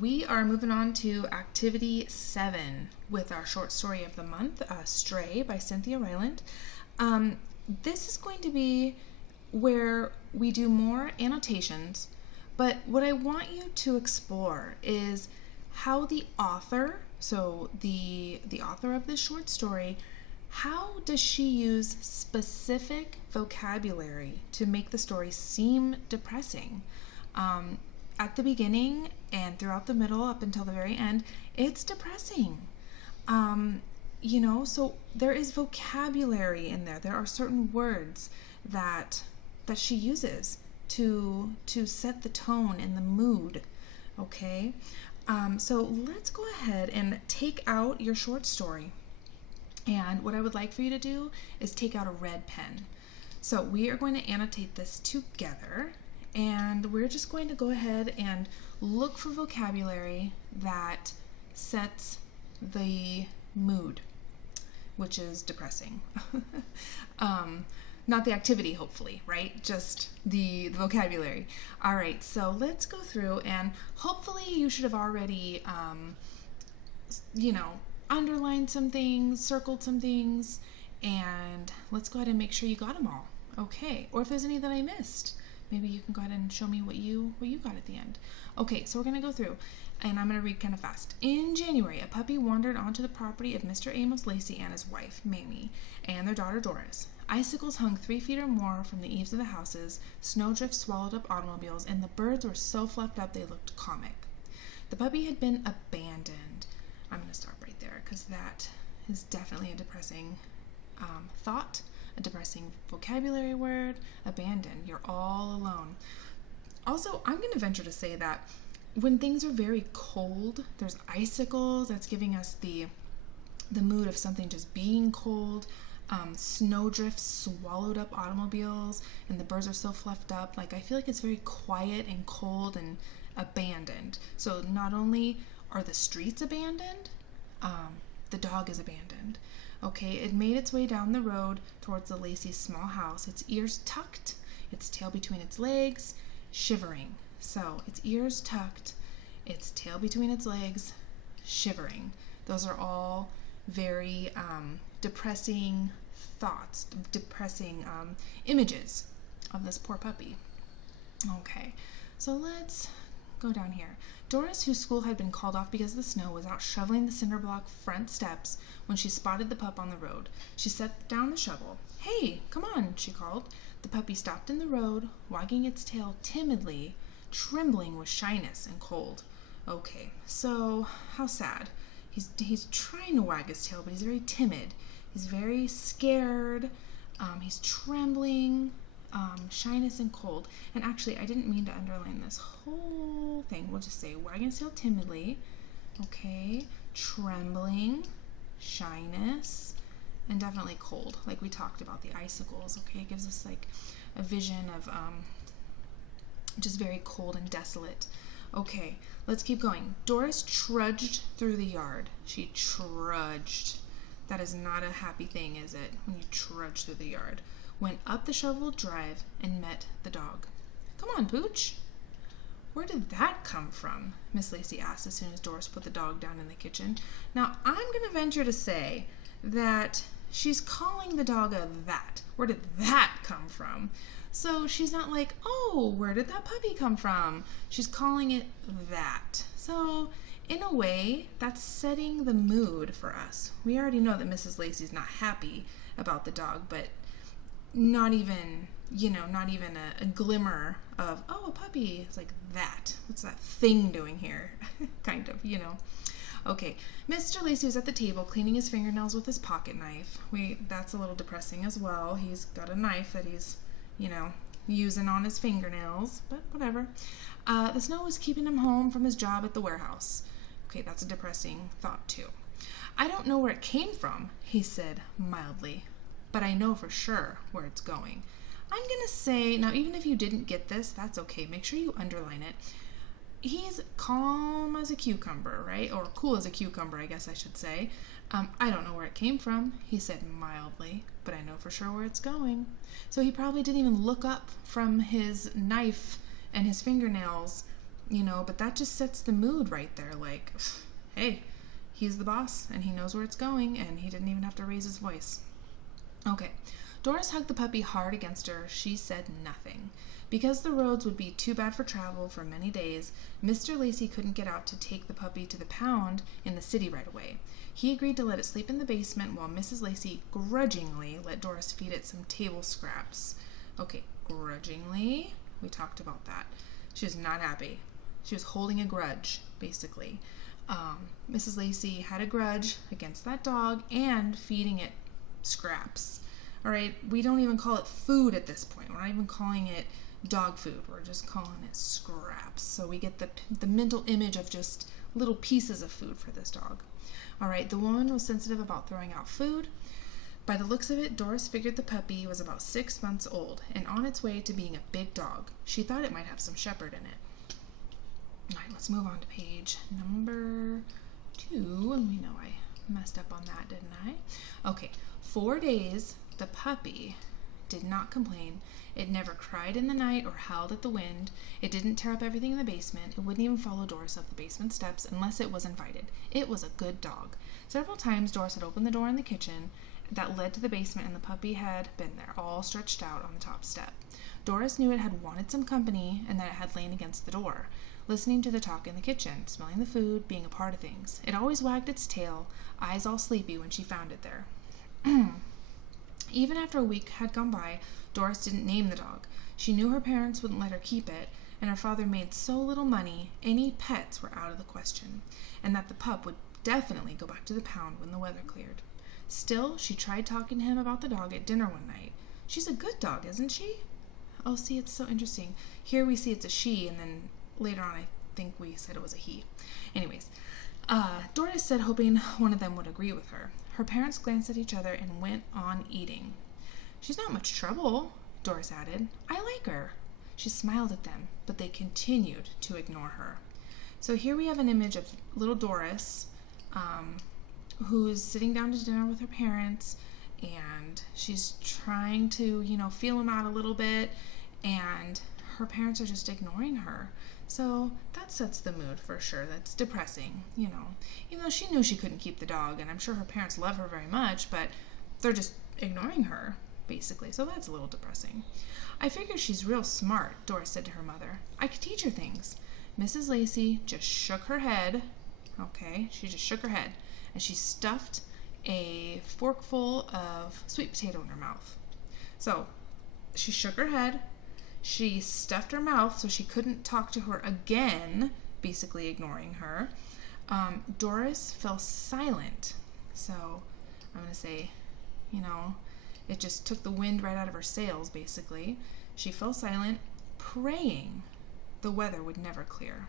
We are moving on to activity 7 with our short story of the month, Stray by Cynthia Ryland. This is going to be where we do more annotations, but what I want you to explore is how the author, so the author of this short story, how does she use specific vocabulary to make the story seem depressing? At the beginning and throughout the middle up until the very end, it's depressing. So there is vocabulary in there. There are certain words that she uses to set the tone and the mood. Okay, so let's go ahead and take out your short story. And what I would like for you to do is take out a red pen. So we are going to annotate this together, and we're just going to go ahead and look for vocabulary that sets the mood, which is depressing. Not the activity, hopefully, right? Just the vocabulary. All right, so let's go through, and hopefully you should have already, underlined some things, circled some things, and let's go ahead and make sure you got them all. Okay, or if there's any that I missed, maybe you can go ahead and show me what you got at the end. Okay, so we're going to go through, and I'm going to read kind of fast. In January, a puppy wandered onto the property of Mr. Amos Lacey and his wife, Mamie, and their daughter, Doris. Icicles hung 3 feet or more from the eaves of the houses, snowdrifts swallowed up automobiles, and the birds were so fluffed up they looked comic. The puppy had been abandoned. I'm going to stop right there because that is definitely a depressing thought, a depressing vocabulary word. Abandoned. You're all alone. Also, I'm going to venture to say that when things are very cold, there's icicles. That's giving us the mood of something just being cold. Snowdrifts swallowed up automobiles, and the birds are so fluffed up. Like, I feel like it's very quiet and cold and abandoned. So not only are the streets abandoned, the dog is abandoned. Okay, it made its way down the road towards the Lacey's small house, its ears tucked, its tail between its legs, shivering. So its ears tucked, its tail between its legs, shivering. Those are all very depressing thoughts, depressing images of this poor puppy. Okay, so let's go down here. Doris, whose school had been called off because of the snow, was out shoveling the cinder block front steps when she spotted the pup on the road. She set down the shovel. "Hey, come on," she called. The puppy stopped in the road, wagging its tail timidly, trembling with shyness and cold. Okay, so how sad. He's trying to wag his tail, but he's very timid. He's very scared. He's trembling. Shyness and cold. And actually, I didn't mean to underline this whole thing. We'll just say wagging his tail timidly. Okay. Trembling, shyness, and definitely cold. Like we talked about the icicles. Okay. It gives us like a vision of just very cold and desolate. Okay. Let's keep going. Doris trudged through the yard. She trudged. That is not a happy thing, is it? When you trudge through the yard. Went up the shoveled drive and met the dog. "Come on, Pooch." "Where did that come from?" Miss Lacey asked as soon as Doris put the dog down in the kitchen. Now, I'm going to venture to say that she's calling the dog a that. Where did that come from? So she's not like, "Oh, where did that puppy come from?" She's calling it that. So in a way, that's setting the mood for us. We already know that Mrs. Lacey's not happy about the dog, but not even a glimmer of, "Oh, a puppy." It's like that. What's that thing doing here? Kind of, Okay, Mr. Lacey was at the table cleaning his fingernails with his pocket knife. That's a little depressing as well. He's got a knife that he's, using on his fingernails, but whatever. The snow was keeping him home from his job at the warehouse. Okay, that's a depressing thought too. "I don't know where it came from," he said mildly, "but I know for sure where it's going." I'm going to say, now even if you didn't get this, that's okay. Make sure you underline it. He's calm as a cucumber, right? Or cool as a cucumber, I guess I should say. "I don't know where it came from," he said mildly, "but I know for sure where it's going." So he probably didn't even look up from his knife and his fingernails but that just sets the mood right there. Like, hey, he's the boss and he knows where it's going and he didn't even have to raise his voice. Okay, Doris hugged the puppy hard against her. She said nothing. Because the roads would be too bad for travel for many days, Mr. Lacey couldn't get out to take the puppy to the pound in the city right away. He agreed to let it sleep in the basement while Mrs. Lacey grudgingly let Doris feed it some table scraps. Okay, grudgingly, we talked about that. She was not happy. She was holding a grudge, basically. Mrs. Lacey had a grudge against that dog and feeding it scraps. All right, we don't even call it food at this point. We're not even calling it dog food. We're just calling it scraps. So we get the mental image of just little pieces of food for this dog. All right, the woman was sensitive about throwing out food. By the looks of it, Doris figured the puppy was about 6 months old and on its way to being a big dog. She thought it might have some shepherd in it. All right, let's move on to page number 2. And we know I messed up on that, didn't I? Okay, 4 days, the puppy did not complain. It never cried in the night or howled at the wind. It didn't tear up everything in the basement. It wouldn't even follow Doris up the basement steps unless it was invited. It was a good dog. Several times Doris had opened the door in the kitchen that led to the basement and the puppy had been there, all stretched out on the top step. Doris knew it had wanted some company and that it had lain against the door, listening to the talk in the kitchen, smelling the food, being a part of things. It always wagged its tail, eyes all sleepy when she found it there. Even after a week had gone by, Doris didn't name the dog. She knew her parents wouldn't let her keep it, and her father made so little money, any pets were out of the question, and that the pup would definitely go back to the pound when the weather cleared. Still, she tried talking to him about the dog at dinner one night. She's a good dog, isn't she? Oh, see, it's so interesting. Here we see it's a she, and then later on I think we said it was a he. Anyways, Doris said, hoping one of them would agree with her. Her parents glanced at each other and went on eating. She's not much trouble, Doris added. I like her. She smiled at them, but they continued to ignore her. So here we have an image of little Doris, who's sitting down to dinner with her parents, and she's trying to, feel them out a little bit, and her parents are just ignoring her. So that sets the mood for sure. That's depressing, even though she knew she couldn't keep the dog, and I'm sure her parents love her very much, but they're just ignoring her, basically. So that's a little depressing. I figure she's real smart, Doris said to her mother. I could teach her things. Mrs. Lacey just shook her head. Okay, she just shook her head, and she stuffed a forkful of sweet potato in her mouth. So she shook her head. She stuffed her mouth so she couldn't talk to her again, basically ignoring her. Doris fell silent. So I'm going to say, it just took the wind right out of her sails, basically. She fell silent, praying the weather would never clear.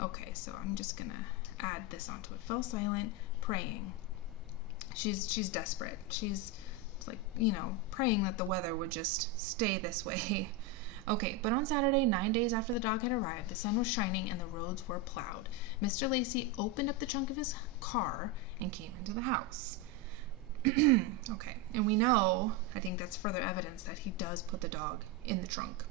Okay, so I'm just going to add this onto it. Fell silent, praying. She's desperate. She's like, praying that the weather would just stay this way. Okay, but on Saturday, 9 days after the dog had arrived, the sun was shining and the roads were plowed. Mr. Lacey opened up the trunk of his car and came into the house. Okay, and we know, I think that's further evidence that he does put the dog in the trunk.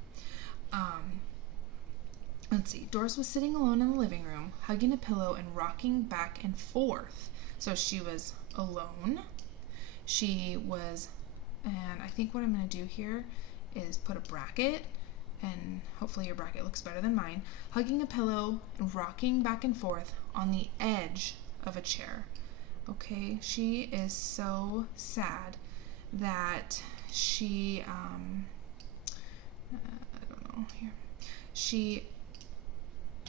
Let's see, Doris was sitting alone in the living room, hugging a pillow and rocking back and forth. So she was alone. She was, and I think what I'm going to do here is put a bracket, and hopefully your bracket looks better than mine, hugging a pillow and rocking back and forth on the edge of a chair. Okay, she is so sad that she, I don't know, here, she's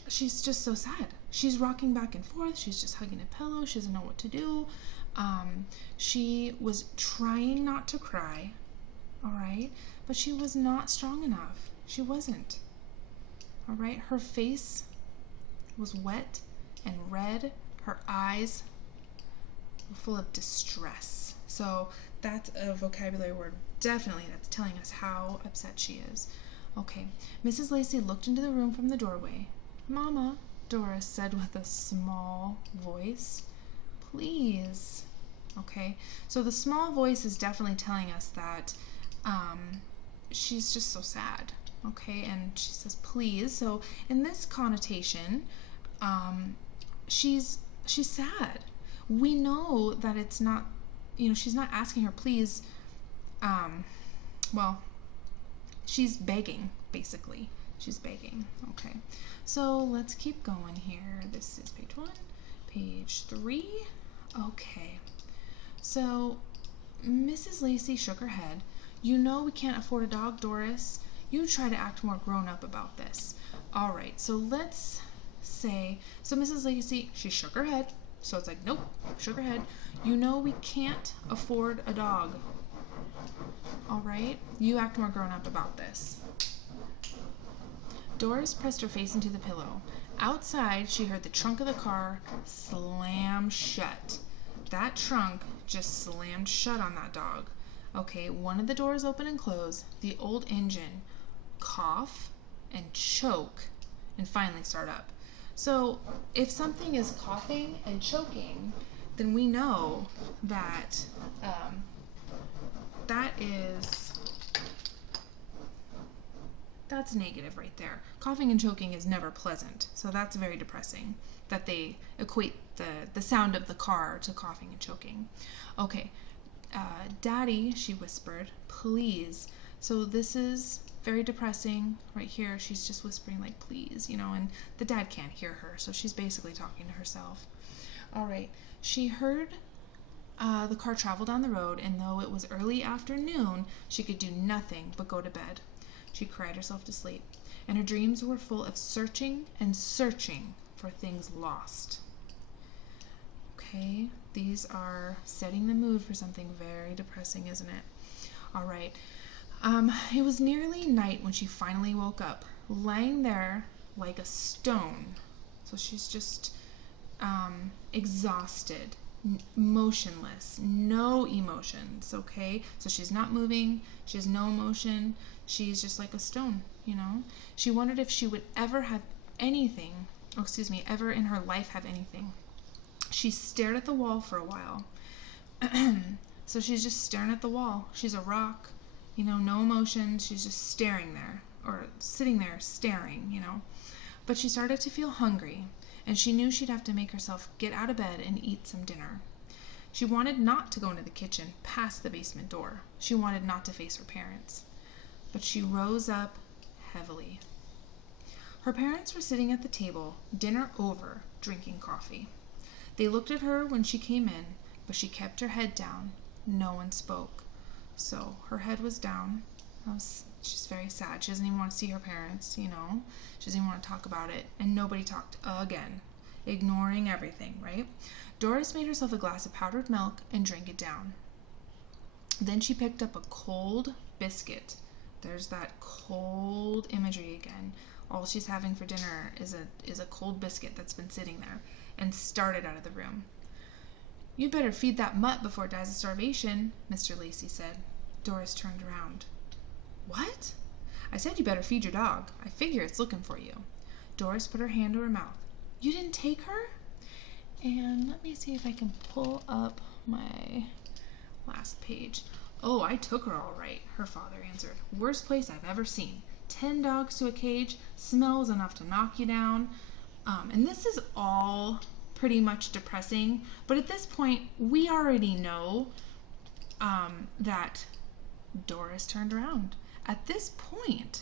just so sad. She's rocking back and forth, she's just hugging a pillow, she doesn't know what to do. She was trying not to cry, all right, but she was not strong enough. She wasn't. All right, her face was wet and red. Her eyes were full of distress. So that's a vocabulary word. Definitely, that's telling us how upset she is. Okay, Mrs. Lacey looked into the room from the doorway. Mama, Doris said with a small voice, please. Okay, so the small voice is definitely telling us that she's just so sad. Okay, and she says please. So in this connotation, she's sad. We know that it's not, she's not asking her please. Well, she's begging, basically. She's begging. Okay, so let's keep going here. This is page 1, page 3. Okay, so Mrs. Lacey shook her head. You know we can't afford a dog, Doris. You try to act more grown up about this. All right, so let's say, so Mrs. Lacey, she shook her head. So it's like, nope, shook her head. You know we can't afford a dog. All right, you act more grown up about this. Doris pressed her face into the pillow. Outside, she heard the trunk of the car slam shut. That trunk just slammed shut on that dog. Okay, one of the doors open and close. The old engine cough and choke and finally start up. So if something is coughing and choking, then we know that that's negative right there. Coughing and choking is never pleasant, so that's very depressing that they equate the sound of the car to coughing and choking. Okay, Daddy, she whispered, please. So this is very depressing right here. She's just whispering like please, and the dad can't hear her, so she's basically talking to herself. All right, she heard the car travel down the road, and though it was early afternoon, she could do nothing but go to bed. She cried herself to sleep, and her dreams were full of searching and searching for things lost. Okay, these are setting the mood for something very depressing, isn't it? All right. It was nearly night when she finally woke up, lying there like a stone. So she's just exhausted, motionless, no emotions, okay? So she's not moving, she has no emotion, she's just like a stone, She wondered if she would ever have anything, ever in her life have anything. She stared at the wall for a while. So she's just staring at the wall. She's a rock, no emotion. She's just staring there, or sitting there staring, But she started to feel hungry, and she knew she'd have to make herself get out of bed and eat some dinner. She wanted not to go into the kitchen past the basement door. She wanted not to face her parents. But she rose up heavily. Her parents were sitting at the table, dinner over, drinking coffee. They looked at her when she came in, but she kept her head down. No one spoke. So her head was down. She's very sad. She doesn't even want to see her parents, She doesn't even want to talk about it. And nobody talked again, ignoring everything, right? Doris made herself a glass of powdered milk and drank it down. Then she picked up a cold biscuit. There's that cold imagery again. All she's having for dinner is a cold biscuit that's been sitting there, and started out of the room. "You'd better feed that mutt before it dies of starvation," Mr. Lacey said. Doris turned around. "What?" "I said you better feed your dog. I figure it's looking for you." Doris put her hand to her mouth. "You didn't take her?" And let me see if I can pull up my last page. "Oh, I took her all right," her father answered. "Worst place I've ever seen. 10 dogs to a cage, smells enough to knock you down." And this is all pretty much depressing, but at this point, we already know that Doris turned around. At this point,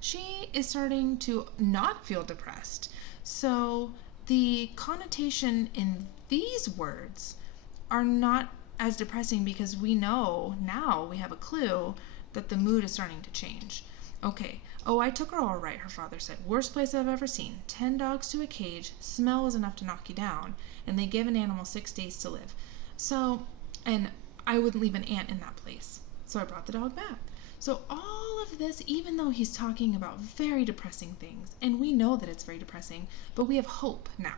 she is starting to not feel depressed. So the connotation in these words are not as depressing because we know now, we have a clue that the mood is starting to change. Okay. "Oh, I took her all right," her father said. "Worst place I've ever seen. 10 dogs to a cage, smell was enough to knock you down, and they give an animal 6 days to live. So, and I wouldn't leave an ant in that place. So I brought the dog back." So all of this, even though he's talking about very depressing things, and we know that it's very depressing, but we have hope now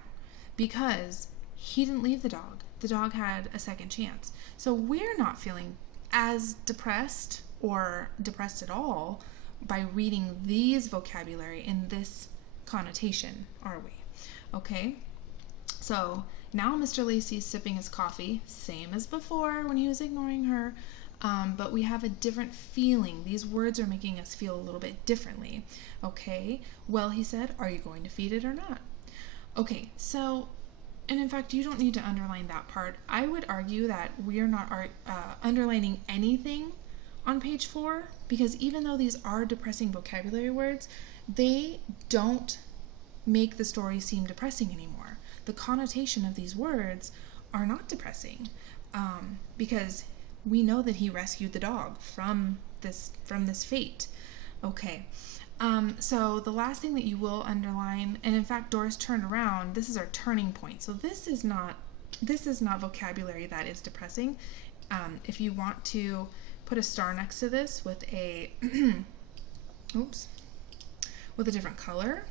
because he didn't leave the dog. The dog had a second chance. So we're not feeling as depressed or depressed at all by reading these vocabulary in this connotation, are we? Okay, so now Mr. Lacey's sipping his coffee, same as before when he was ignoring her. but we have a different feeling. These words are making us feel a little bit differently. Okay, well, he said, are you going to feed it or not? Okay, so, and in fact, you don't need to underline that part. I would argue that we are not underlining anything on page 4, because even though these are depressing vocabulary words, they don't make the story seem depressing anymore. The connotation of these words are not depressing, because we know that he rescued the dog from this fate. Okay, so the last thing that you will underline, and in fact Doris turned around, this is our turning point. So this is not vocabulary that is depressing. If you want to put a star next to this with a with a different color,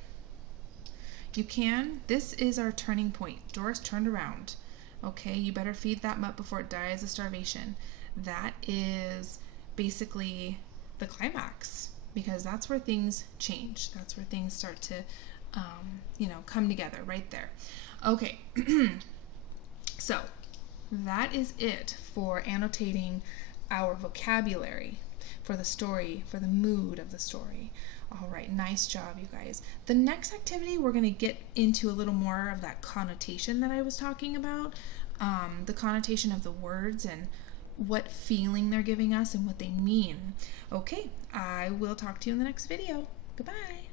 you can. This is our turning point. Doris turned around. Okay, you better feed that mutt before it dies of starvation. That is basically the climax, because that's where things change. That's where things start to, come together right there. Okay, so that is it for annotating our vocabulary for the story, for the mood of the story. All right, nice job, you guys. The next activity, we're going to get into a little more of that connotation that I was talking about, the connotation of the words and what feeling they're giving us and what they mean. Okay, I will talk to you in the next video. Goodbye.